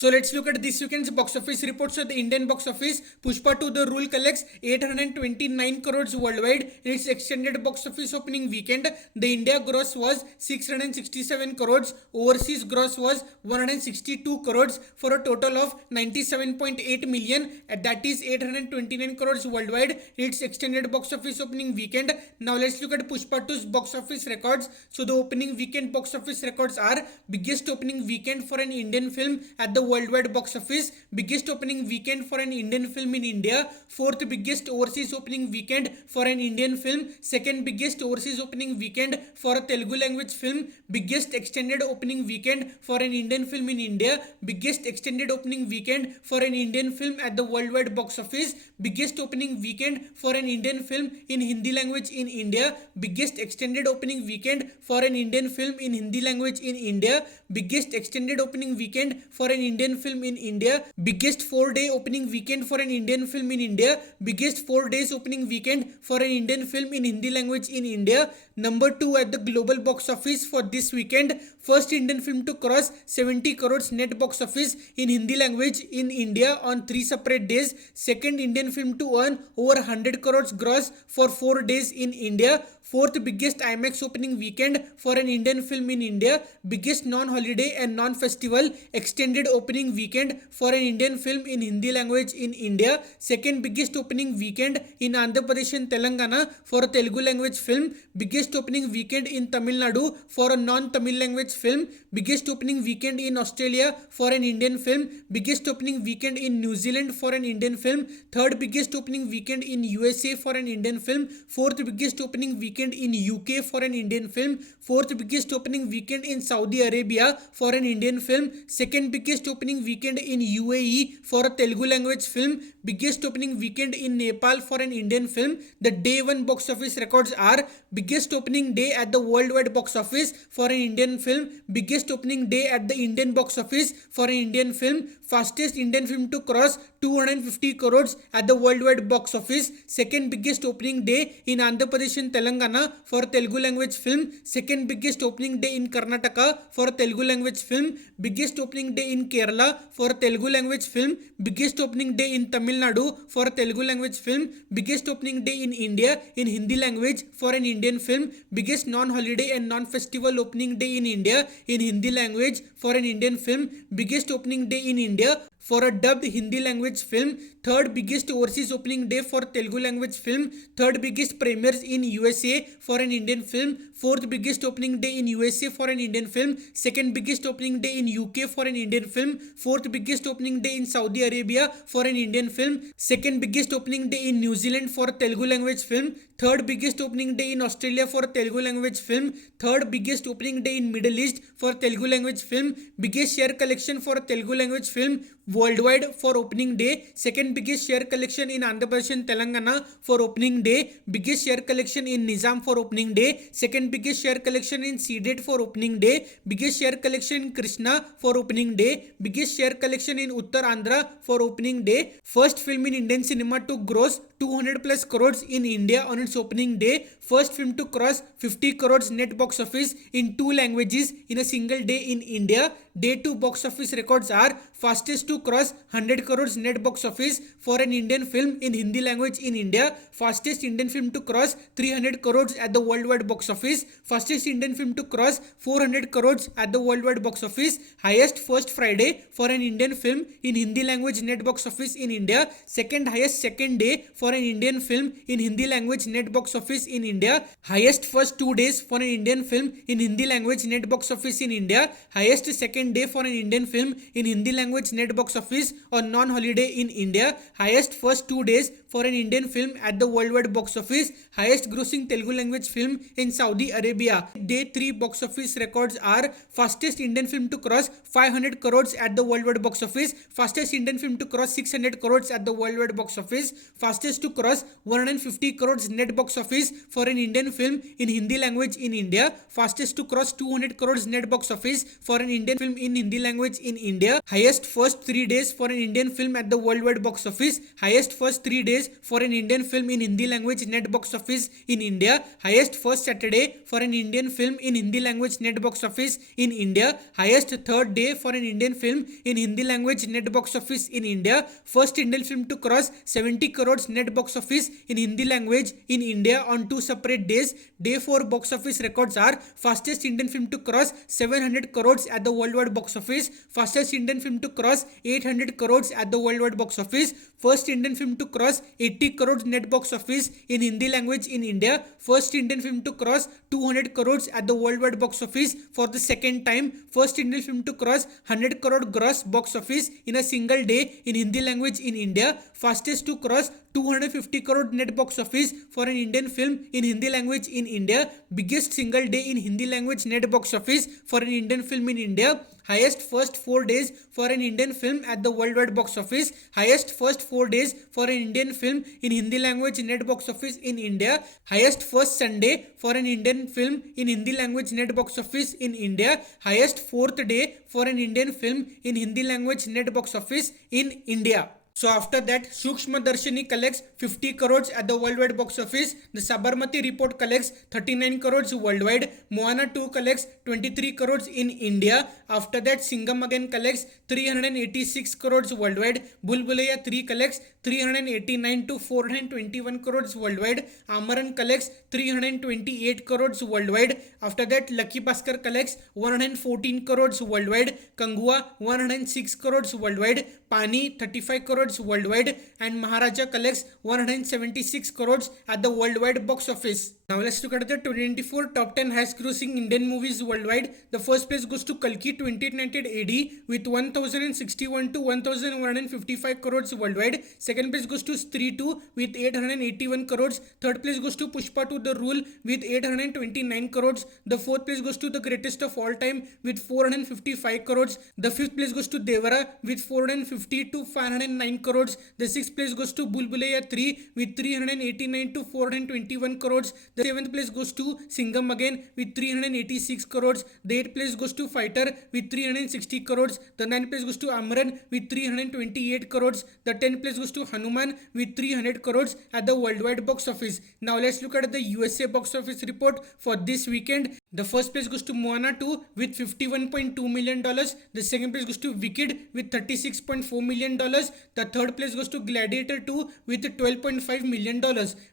So let's look at this weekend's box office reports. So the Indian box office, Pushpa 2 The Rule collects 829 crores worldwide in its extended box office opening weekend. The India gross was 667 crores, overseas gross was 162 crores for a total of 97.8 million. That is 829 crores worldwide in its extended box office opening weekend. Now let's look at Pushpa 2's box office records. So the opening weekend box office records are: biggest opening weekend for an Indian film at the worldwide box office, biggest opening weekend for an Indian film in India, fourth biggest overseas opening weekend for an Indian film, second biggest overseas opening weekend for a Telugu language film, biggest extended opening weekend for an Indian film in India, biggest extended opening weekend for an Indian film at the worldwide box office, biggest opening weekend for an Indian film in Hindi language in India, biggest extended opening weekend for an Indian film in Hindi language in India, biggest extended opening weekend for an Indian film in India, biggest 4-day opening weekend for an Indian film in India, biggest 4 days opening weekend for an Indian film in Hindi language in India. Number 2 at the global box office for this weekend, first Indian film to cross 70 crores net box office in Hindi language in India on 3 separate days, second Indian film to earn over 100 crores gross for 4 days in India, fourth biggest IMAX opening weekend for an Indian film in India, biggest non-holiday and non-festival extended opening weekend for an Indian film in Hindi language in India, second biggest opening weekend in Andhra Pradesh and Telangana for a Telugu language film, biggest opening weekend in Tamil Nadu for a non-Tamil language film, biggest opening weekend in Australia for an Indian film, biggest opening weekend in New Zealand for an Indian film, third biggest opening weekend in USA for an Indian film, fourth biggest opening weekend in UK for an Indian film, fourth biggest opening weekend in Saudi Arabia for an Indian film, second biggest opening weekend in UAE for a Telugu language film, biggest opening weekend in Nepal for an Indian film. The day 1 box office records are: biggest opening day at the worldwide box office for an Indian film, biggest opening day at the Indian box office for an Indian film, fastest Indian film to cross 250 crores at the worldwide box office, second biggest opening day in Andhra Pradesh and Telangana for Telugu language film, second biggest opening day in Karnataka for Telugu language film, biggest opening day in Kerala for Telugu language film, biggest opening day in Tamil Nadu for Telugu language film, biggest opening day in India in Hindi language for an Indian film, biggest non-holiday and non-festival opening day in India in Hindi language for an Indian film, biggest opening day in India for a dubbed Hindi language film, third biggest overseas opening day for Telugu language film, third biggest premieres in USA for an Indian film, fourth biggest opening day in USA for an Indian film, second biggest opening day in UK for an Indian film, fourth biggest opening day in Saudi Arabia for an Indian film, second biggest opening day in New Zealand for a Telugu language film, third biggest opening day in Australia for a Telugu language film, third biggest opening day in Middle East for Telugu language film, biggest share collection for a Telugu language film worldwide for opening day, second biggest share collection in Andhra Pradesh and Telangana for opening day, biggest share collection in Nizam for opening day, second biggest share collection in Seeded for opening day, biggest share collection in Krishna for opening day, biggest share collection in Uttar Andhra for opening day, first film in Indian cinema to gross 200 plus crores in India on its opening day, first film to cross 50 crores net box office in 2 languages in a single day in India. Day 2 box office records are: fastest to cross 100 crores net box office for an Indian film in Hindi language in India, fastest Indian film to cross 300 crores at the worldwide box office, fastest Indian film to cross 400 crores at the worldwide box office, highest first Friday for an Indian film in Hindi language net box office in India, second highest second day for an Indian film in Hindi language net box office in India, highest first 2 days for an Indian film in Hindi language net box office in India, highest second day for an Indian film in Hindi language net box office on non-holiday in India, highest first 2 days for an Indian film at the worldwide box office, highest grossing Telugu language film in Saudi Arabia. Day 3 box office records are: fastest Indian film to cross 500 crores at the worldwide box office, fastest Indian film to cross 600 crores at the worldwide box office, fastest to cross 150 crores net box office for an Indian film in Hindi language in India, fastest to cross 200 crores net box office for an Indian film in Hindi language in India, highest first 3 days for an Indian film at the worldwide box office, highest first 3 days days for an Indian film in Hindi language net box office in India. Highest first Saturday for an Indian film in Hindi language net box office in India. Highest third day for an Indian film in Hindi language net box office in India. First Indian film to cross 70 crores net box office in Hindi language in India on 2 separate days. Day 4 box office records are: fastest Indian film to cross 700 crores at the worldwide box office, fastest Indian film to cross 800 crores at the worldwide box office, first Indian film to cross 80 crores net box office in Hindi language in India, first Indian film to cross 200 crores at the worldwide box office for the second time, first Indian film to cross 100 crore gross box office in a single day in Hindi language in India, fastest to cross 250 crore net box office for an Indian film in Hindi language in India, biggest single day in Hindi language net box office for an Indian film in India, highest first 4 days for an Indian film at the worldwide box office, highest first 4 days for an Indian film in Hindi language net box office in India, highest first Sunday for an Indian film in Hindi language net box office in India, highest fourth day for an Indian film in Hindi language net box office in India. So after that, Sookshma Darshini collects 50 crores at the worldwide box office. The Sabarmati report collects 39 crores worldwide. Moana 2 collects 23 crores in India. After that, Singham again collects 386 crores worldwide. Bulbulaya 3 collects 389 to 421 crores worldwide. Amaran collects 328 crores worldwide. After that, Lucky Baskhar collects 114 crores worldwide. Kangua 106 crores worldwide. Pani 35 crores worldwide, and Maharaja collects 176 crores at the worldwide box office. Now let's look at the 2024 top 10 highest grossing Indian movies worldwide. The first place goes to Kalki 2800 AD with 1061 to 1155 crores worldwide. Second place goes to Stree 2 with 881 crores. Third place goes to Pushpa 2 The Rule with 829 crores. The fourth place goes to The Greatest of All Time with 455 crores. The fifth place goes to Devara with 450 to 509 crores. The sixth place goes to Bulbulaya 3 with 389 to 421 crores. The seventh place goes to Singham again with 386 crores. The eighth place goes to Fighter with 360 crores. The ninth place goes to Amaran with 328 crores. The 10th place goes to Hanuman with 300 crores at the worldwide box office. Now let's look at the USA box office report for this weekend. The first place goes to Moana 2 with $51.2 million. The second place goes to Wicked with $36.4 million. The third place goes to Gladiator 2 with $12.5 million.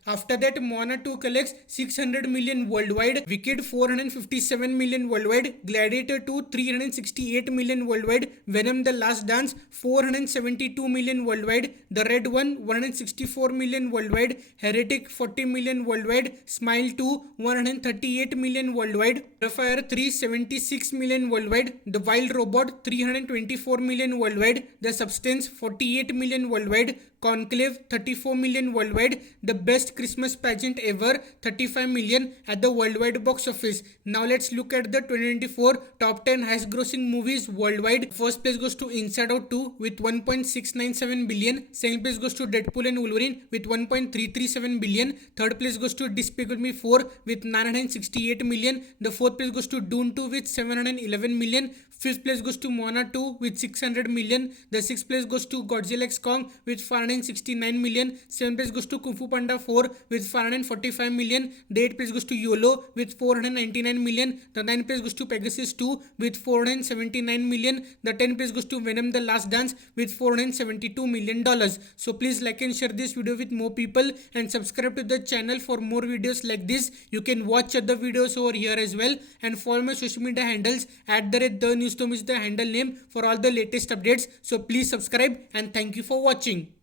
After that, Moana 2 collects 600 million worldwide, Wicked 457 million worldwide, Gladiator 2 368 million worldwide, Venom The Last Dance 472 million worldwide, The Red One 164 million worldwide, Heretic 40 million worldwide, Smile 2 138 million worldwide, Fire 376 million worldwide, The Wild Robot 324 million worldwide, The Substance 48 million worldwide, Conclave 34 million worldwide, The Best Christmas Pageant Ever 35 million at the worldwide box office. Now let's look at the 2024 top 10 highest grossing movies worldwide. First place goes to Inside Out 2 with 1.697 billion. Second place goes to Deadpool and Wolverine with 1.337 billion. Third place goes to Despicable Me 4 with 968 million. The fourth place goes to Dune 2 with 711 million. Fifth place goes to Moana 2 with 600 million. The sixth place goes to Godzilla x Kong with 569 million. Seventh place goes to Kung Fu Panda 4 with 545 million. The eighth place goes to YOLO with 499 million. The ninth place goes to Pegasus 2 with 479 million. The 10th place goes to Venom The Last Dance with $472 million. So please like and share this video with more people and subscribe to the channel for more videos like this. You can watch other videos over here as well, and follow my social media handles @the newstom is the handle name for all the latest updates. So please subscribe, and thank you for watching.